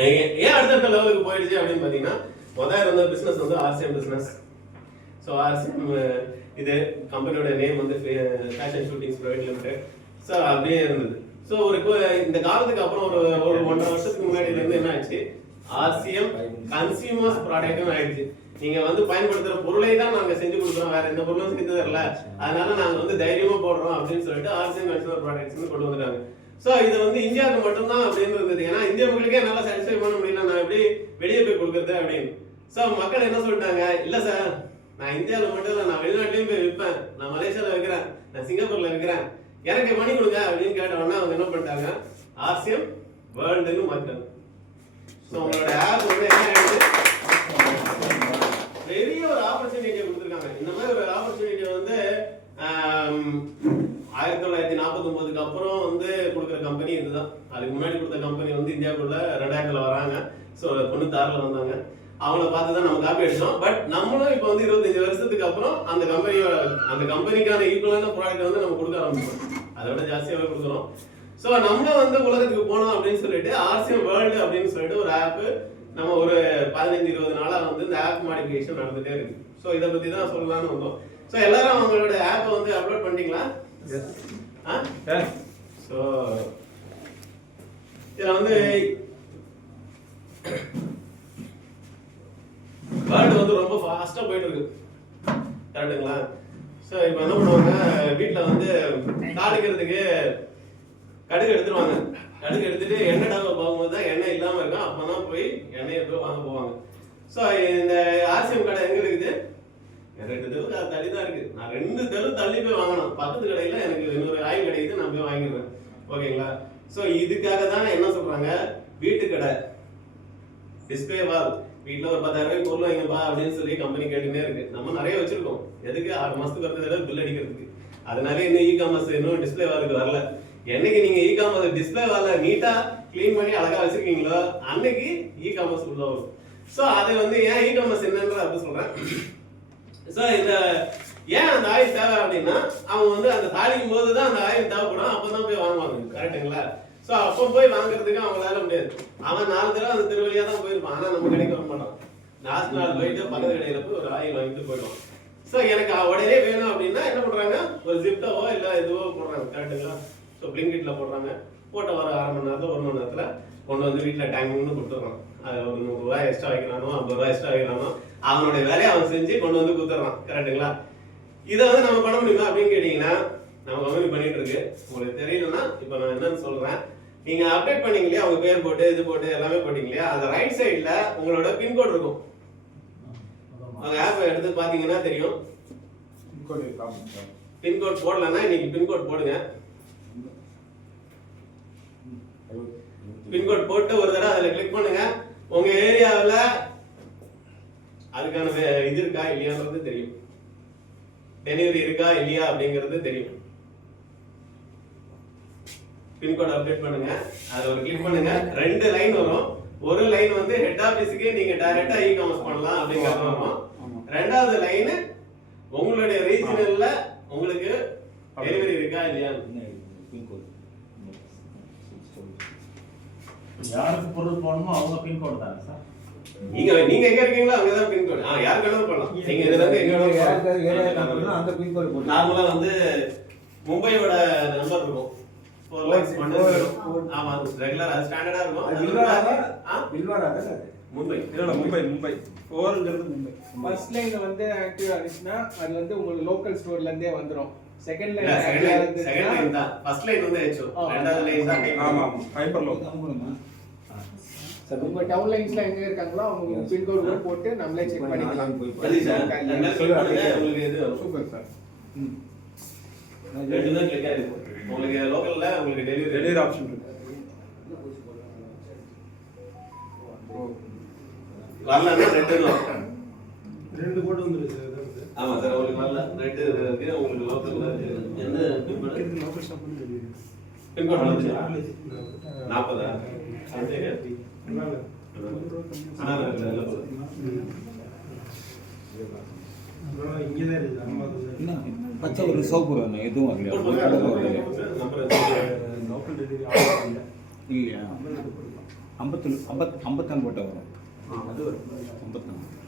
ஏன் அடுத்தடுத்த லெவலுக்கு போயிடுச்சு அப்படின்னு பார்த்தீங்கன்னா, முதல்ல இருந்த பிஸ்னஸ் வந்து ஆர்சிஎம் பிஸ்னஸ். ஸோ ஆர்சிஎம் இது கம்பெனியோட நேம் வந்து fashion shootings private limited. So அப்படியே இருந்தது. ஸோ ஒரு இந்த காலத்துக்கு அப்புறம் ஒரு 1.5 வருஷத்துக்கு முன்னாடி இருந்து என்ன ஆச்சு, ஆர்சிஎம் கன்சியூமர்ஸ் ப்ராடக்ட்னு ஆயிடுச்சு. நீங்க வந்து பயன்படுத்துற பொருளை தான் நாங்க செஞ்சு கொடுக்குறோம், வேற எந்த பொருளும் செஞ்சு தரல, அதனால நாங்க வந்து தைரியமா போடுறோம் அப்படின்னு சொல்லிட்டு ஆர்சிஎம் கன்சியூமர் ப்ராடக்ட்ஸ் கொண்டு வந்துட்டாங்க. ஸோ இது வந்து இந்தியாவுக்கு மட்டும்தான் அப்படின்னு இருந்தது. ஏன்னா இந்திய மக்களுக்கே நல்லா சாட்டிஸ்ஃபை பண்ண முடியல, நான் எப்படி வெளியே போய் கொடுக்குறது அப்படின்னு. ஸோ மக்கள் என்ன சொல்லிட்டாங்க, இல்ல சார் நான் இந்தியாவில் மட்டும் இல்லை, நான் வெளிநாட்டிலையும் போய் விற்பேன், நான் மலேசியாவில் விற்கிறேன், நான் சிங்கப்பூர்ல விற்கிறேன், எனக்கு பண்ணி கொடுங்க அப்படின்னு கேட்டவொடனே அவங்க என்ன பண்ணிட்டாங்க, ஆர்சிஎம் வேர்ல்டுன்னு மாற்றிட்டாங்க. ஸோ உங்களோட ஆப் வந்து என்ன ஆயிடுச்சு, பெரிய ஒரு ஆப்பர்ச்சுனிட்டியை கொடுத்துருக்காங்க. இந்த மாதிரி ஒரு ஆப்பர்ச்சுனிட்டி வந்து 1949க்கு அப்புறம் வந்து கொடுக்குற கம்பெனி இதுதான். அதுக்கு முன்னாடி கொடுத்த கம்பெனி வந்து இந்தியாவுக்குள்ள 2000ல் வராங்க. ஸோ 96ல் வந்தாங்க. அவங்கள பார்த்து தான் நம்ம காப்பி அடிச்சோம். பட் நம்மளும் இப்போ வந்து 25 வருஷத்துக்கு அப்புறம் அந்த கம்பெனிக்கான ஈக்குவலான ப்ராடக்ட் வந்து நம்ம கொடுக்க ஆரம்பிச்சோம். அதை விட ஜாஸ்தியாகவே கொடுக்குறோம். ஸோ நம்ம வந்து உலகத்துக்கு போனோம் அப்படின்னு சொல்லிட்டு ஆர்சிஎம் வேர்ல்டு அப்படின்னு சொல்லிட்டு ஒரு ஆப்பு நம்ம ஒரு 15-20 நாளாக வந்து இந்த ஆப் மாடிஃபிகேஷன் நடந்துகிட்டே இருக்கு. ஸோ இதை பற்றி தான் சொல்லலாம்னு வந்தோம். ஸோ எல்லாரும் அவங்களோட ஆப்பை வந்து அப்லோட் பண்ணிட்டீங்களா? ஸோ இதில் வந்து வேர்ல்டு வந்து ரொம்ப ஃபாஸ்ட்டாக போயிட்டு இருக்கு, கரெக்டுங்களா? ஸோ இப்போ என்ன பண்ணுவாங்க, வீட்டில் வந்து தாளிக்கிறதுக்கு கடுகு எடுத்துருவாங்க. கடுகு எடுத்துட்டு எண்ணெய் டாவை போகும்போது தான் எண்ணெய் இல்லாமல் இருக்கும், அப்போ தான் போய் எண்ணெயை போய் வாங்க போவாங்க. ஸோ இந்த ஆர்சிஎம் கடை எங்கே இருக்குது, 2 தெரு தள்ளி தான் இருக்கு. நான் 2 தெரு தள்ளி போய் வாங்கணும். பக்கத்து கடையில் எனக்கு இன்னொரு ஆயில் கிடைக்குது, நான் போய் வாங்கிடுவேன். ஓகேங்களா? ஸோ இதுக்காக தான் என்ன சொல்றாங்க, வீட்டு கடை டிஸ்பிளே வால், வீட்டில் ஒரு 10,000 ரூபாய் பொருள் வாங்கிப்பா அப்படின்னு சொல்லி கம்பெனி கேட்டுனே இருக்கு. நம்ம நிறைய வச்சிருக்கோம், எதுக்கு 6 மாசத்துக்கு வரது பில் அடிக்கிறதுக்கு. அதனால இன்னும் இ-காமர்ஸ் இன்னும் டிஸ்பிளே வாலுக்கு வரல. என்னைக்கு நீங்க இ-காமர்ஸ் டிஸ்பிளே வால நீட்டா கிளீன் பண்ணி அழகா வச்சிருக்கீங்களோ அன்னைக்கு இ-காமர்ஸ் உள்ள வரும். ஸோ அது வந்து ஏன் இ-காமர்ஸ் என்னன்ற அப்படி சொல்றேன். ஸோ இந்த ஏன் அந்த ஆயில் தேவை அப்படின்னா, அவங்க வந்து அந்த தாளிக்கும் போது தான் அந்த ஆயில் தேவைப்படும், அப்பதான் போய் வாங்குவாங்க, கரெக்டுங்களா? ஸோ அப்போ போய் வாங்குறதுக்கு அவங்களால முடியாது. அவன் 4 தடவை அந்த திருவழியா தான் போயிருப்பான், ஆனால் நம்ம கடைக்கு வர மாட்டான். லாஸ்ட் நாள் போயிட்டு பக்கத்து கடையில் போய் ஒரு ஆயில் வாங்கிட்டு போயிடுவான். ஸோ எனக்கு உடனே வேணும் அப்படின்னா என்ன பண்றாங்க, ஒரு ஜிப்டோவோ இல்லை எதுவோ போடுறாங்க, கரெக்டுங்களா? ஸோ பிளிங்கிட்ல போடுறாங்க, போட்ட ஒரு 1/2 மணி நேரத்தில் 1 மணி நேரத்தில் கொண்டு வந்து வீட்டில் டேங்க்னு கொடுத்துட்றான். அது ஒரு 100 ரூபாய் எக்ஸ்ட்ரா வைக்கிறானோ 50 ரூபாய் எக்ஸ்ட்ரா வைக்கிறானோ அவனுடைய வேலையை அவன் செஞ்சு கொண்டு வந்து கொடுத்துட்றான், கரெக்டுங்களா? இதை வந்து நம்ம பண்ண முடியுமா அப்படின்னு கேட்டீங்கன்னா, நம்ம கம்பெனி பண்ணிட்டு இருக்கு. உங்களுக்கு தெரியலன்னா இப்போ நான் என்னன்னு சொல்றேன், நீங்க அப்டேட் பண்ணீங்க இல்லையா, அவங்க பேர் போட்டு இது போட்டு எல்லாமே போட்டீங்க இல்லையா, அந்த ரைட் சைடுல உங்களோட பின்கோட் இருக்கும். அந்த ஆப்பை எடுத்து பாத்தீங்கன்னா தெரியும். பின்கோட் போடலன்னா இன்னைக்கு பின்கோட் போடுங்க. பின்கோட் போட்டு ஒரு தடவை அதில் கிளிக் பண்ணுங்க. உங்க ஏரியாவில் அதுக்கான இது இருக்கா இல்லையான்றது தெரியும், டெலிவரி இருக்கா இல்லையா அப்படிங்கிறது தெரியும். பின்கோட் அப்டேட் பண்ணுங்க, அதை ஒரு கிளிக் பண்ணுங்க. 2 லைன் வரும். ஒரு லைன் வந்து ஹெட் ஆபீஸ்க்கு நீங்க டைரக்டா இ-காமர்ஸ் பண்ணலாம் அப்படிங்கிறது வரும். 2வது லைன் உங்களுடைய ரீஜனல்ல உங்களுக்கு டெலிவரி இருக்கா இல்லையா. யாருக்கு பொருள் போடணுமோ அவங்க பின்கோட் தானே சார். நீங்க எங்க இருக்கீங்களோ அங்கதான் பின்கோட். யாருக்கு வேணாலும் பண்ணலாம். நீங்க இதுல இருந்து எங்க வேணாலும் அந்த பின்கோட் போட்டு நார்மலா வந்து மும்பையோட நம்பர் இருக்கும். 4 lakhs ஆமா, ரெகுலர் அது ஸ்டாண்டர்டா இருக்கும். மும்பை இல்ல மும்பை 4ங்கிறது மும்பை. ஃபர்ஸ்ட் லைன் வந்து ஆக்டிவ் ஆனிச்சுனா அது வந்து உங்களுக்கு லோக்கல் ஸ்டோர்ல இருந்தே வந்துரும். செகண்ட் லைன் தான். ஃபர்ஸ்ட் லைன் வந்து ஹெச்ஓ, ரெண்டாவது லைன் தான். ஆமா ஹைப்பர் லோக். சார் உங்க டவுன் லைன்ஸ்ல எங்க இருக்காங்களோ அவங்க பின் கோட் கூட போட்டு நம்மளே செக் பண்ணிக்கலாம். சரி சார், என்ன கிளிக் பண்ணுங்க, உங்களுக்கு இது சூப்பர் சார். ரெண்டுமே கிளிக் ஆயிருக்கு. உங்களுக்கு லோக்கல்ல உங்களுக்கு டெலிவரி ஆப்ஷன் இருக்கு. வரலன்னா ரெண்டு கோட் வந்துருச்சு. ஆமா சார், உங்களுக்கு வரல ரெண்டு இருக்கு. உங்களுக்கு லோக்கல்ல என்ன பின் லோக்கல் ஷாப் வந்து டெலிவரி பின் கோட் வந்துச்சு 40 பச்சை ஒரு சோப்பு எதுவும் லோக்கல் டெலிவரி இல்லையா. 54 போட்டால் வரும் அது வரும். 54